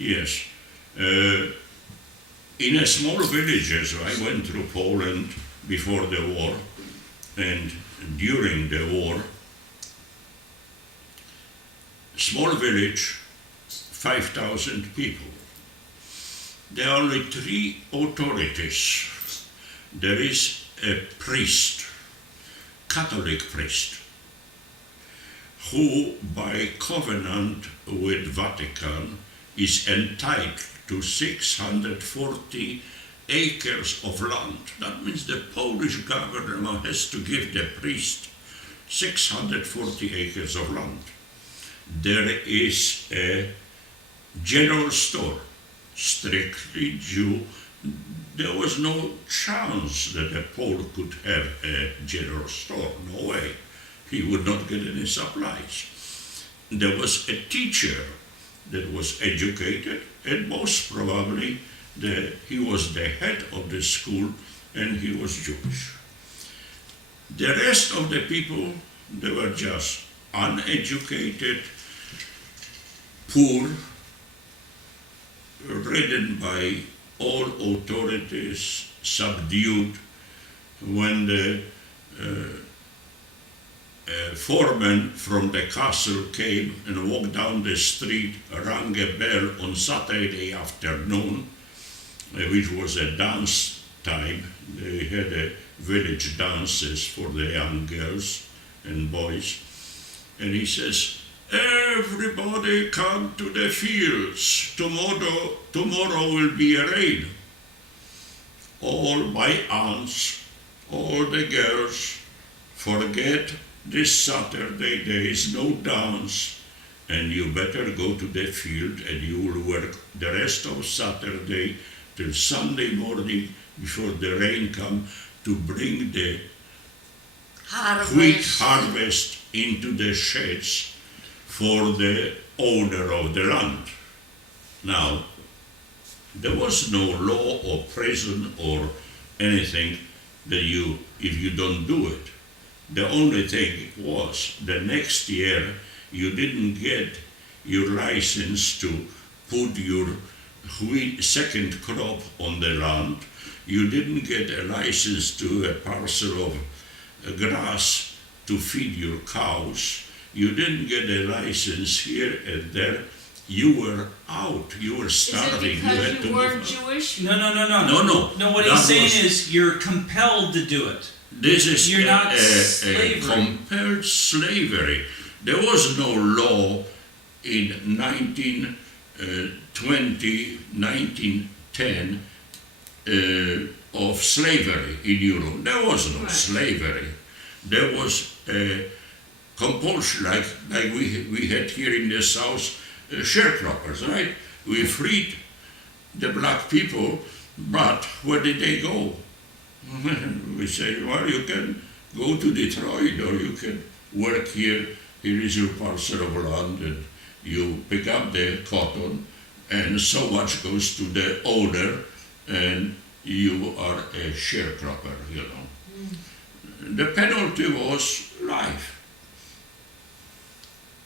Yes. In a small villages, I went through Poland before the war, and during the war, small village, 5,000 people. There are only three authorities. There is a priest, Catholic priest, who by covenant with Vatican is entitled to 640 acres of land. That means the Polish government has to give the priest 640 acres of land. There is a general store, strictly Jew. There was no chance that a Pole could have a general store, no way. He would not get any supplies. There was a teacher that was educated, and most probably he was the head of the school, and he was Jewish. The rest of the people, they were just uneducated, poor, ridden by all authorities, subdued. When the foreman from the castle came and walked down the street, rang a bell on Saturday afternoon, which was a dance time. They had village dances for the young girls and boys. And he says, "Everybody come to the fields. Tomorrow will be a rain." All my aunts, all the girls, forget this Saturday there is no dance, and you better go to the field and you will work the rest of Saturday till Sunday morning before the rain come to bring the wheat harvest into the sheds for the owner of the land. Now, there was no law or prison or anything that if you don't do it. The only thing was the next year you didn't get your license to put your wheat second crop on the land. You didn't get a license to a parcel of grass to feed your cows. You didn't get a license here and there. You were out. You were starving. Is it because you weren't Jewish? No. No, what he's saying is you're compelled to do it. This is You're not a slavery. compelled slavery. There was no law in 1910 of slavery in Europe. There was no slavery. There was a compulsion, like we had here in the South, sharecroppers, right? We freed the black people, but where did they go? We say, well, you can go to Detroit or you can work here. Here is your parcel of land and you pick up the cotton and so much goes to the owner and you are a sharecropper, you know. The penalty was life.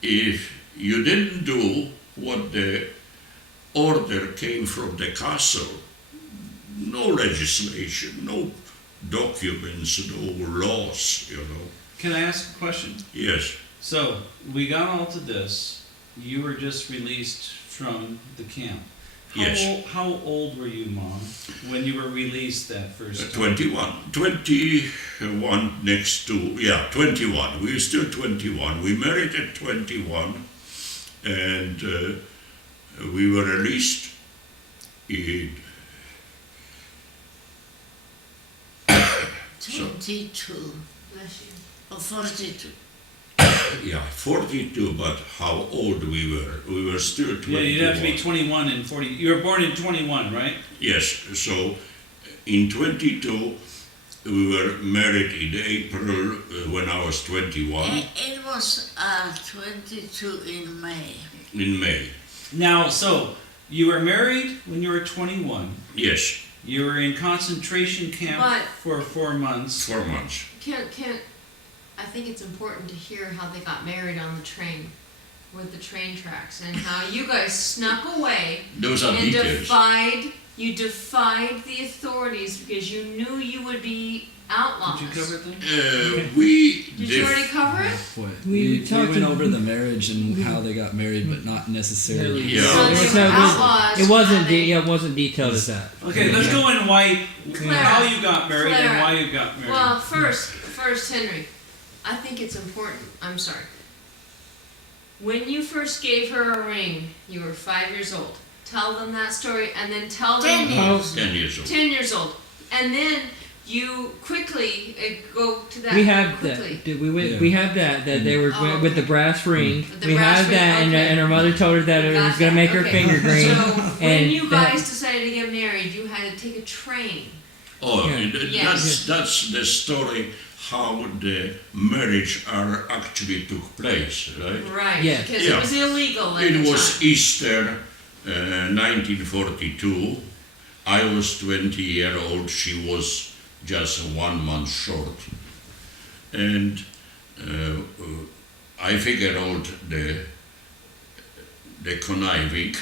If you didn't do what the order came from the castle, no legislation, no documents, no laws, you know. Can I ask a question? Yes. So, we got all to this. You were just released from the camp. Yes. How old were you, Mom, when you were released that first time? 21 next to, 21. We were still 21. We married at 21 and we were released in 22. Bless you. Or 42. 42, but how old we were? We were still 21. Yeah, you'd have to be 21 and 40. You were born in 21, right? Yes, so in 22, we were married in April when I was 21. It was 22 in May. In May. Now, so, you were married when you were 21. Yes. You were in concentration camp But- for 4 months. 4 months. I think it's important to hear how they got married on the train. with the train tracks and how you guys snuck away Those are and details. defied the authorities because you knew you would be outlaws. Did you cover them? Did you already cover it? We went over the marriage and how they got married, but not necessarily. Yeah. So It they was were no- outlaws. It wasn't. how they- It wasn't detailed as that. Okay, let's go in Clara. how you got married and Clara. why you got married. Well, first, Henry, I think it's important. I'm sorry. When you first gave her a ring, you were 5 years old. Tell them that story, and then tell them 10 years. 10 years old. 10 years old, and then you quickly go to that. We have quickly. that. We went. Yeah. We have that. That they were Oh, with the brass ring. With the We brass have ring, that, okay. and her mother told her that it was Got going to make her okay. finger green. So when and you that- guys decided to get married, you had to take a train. Oh, Yeah. that's the story how the marriage actually took place, right? Right. Yes. Because Yeah. it was illegal at It the was time. Easter 1942. I was 20-year old. She was just 1 month short. And I figured out the conniving.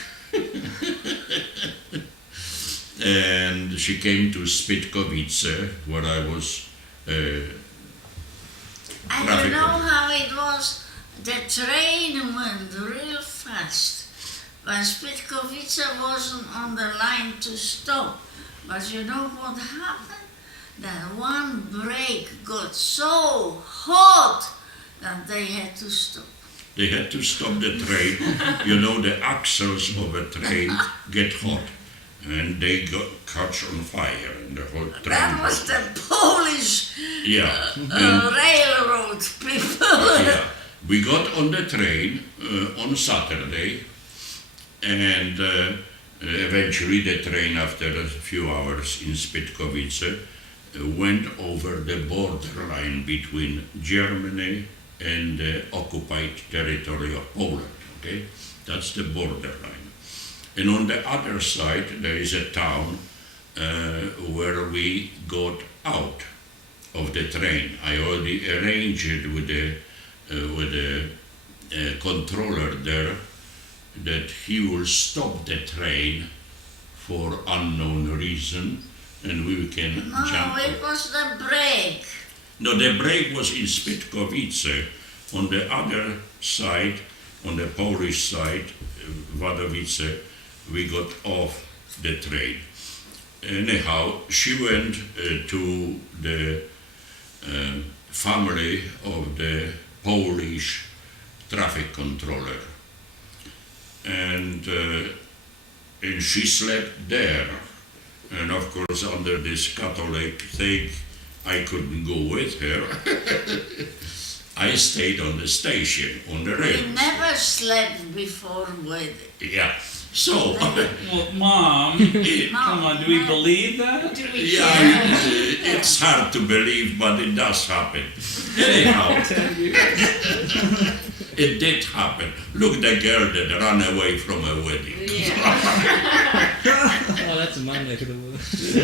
And she came to Spitkowice, where I was. And you know how it was? The train went real fast. But Spitkowice wasn't on the line to stop. But you know what happened? That one brake got so hot that they had to stop. They had to stop the train. You know, the axles of a train get hot, and they catch on fire, and the whole train. That was the Polish Yeah. And, railroad people. yeah. We got on the train on Saturday, and eventually the train, after a few hours in Spitkowice, went over the borderline between Germany and the occupied territory of Poland. Okay, that's the borderline. And on the other side, there is a town where we got out of the train. I already arranged it with the controller there that he will stop the train for unknown reason, and we can jump. No, it was the brake. No, the brake was in Spitkowice. On the other side, on the Polish side, Wadowice, we got off the train. Anyhow, she went to the family of the Polish traffic controller. And she slept there. And of course, under this Catholic thing, I couldn't go with her. I stayed on the station, on the We rails. never slept before wedding. Yeah. So, Well, Mom, come on, do we believe that? Do we yeah, it's hard to believe, but it does happen. Anyhow, it did happen. Look, the girl that ran away from a wedding. Yeah. Oh, that's a my neck of the woods.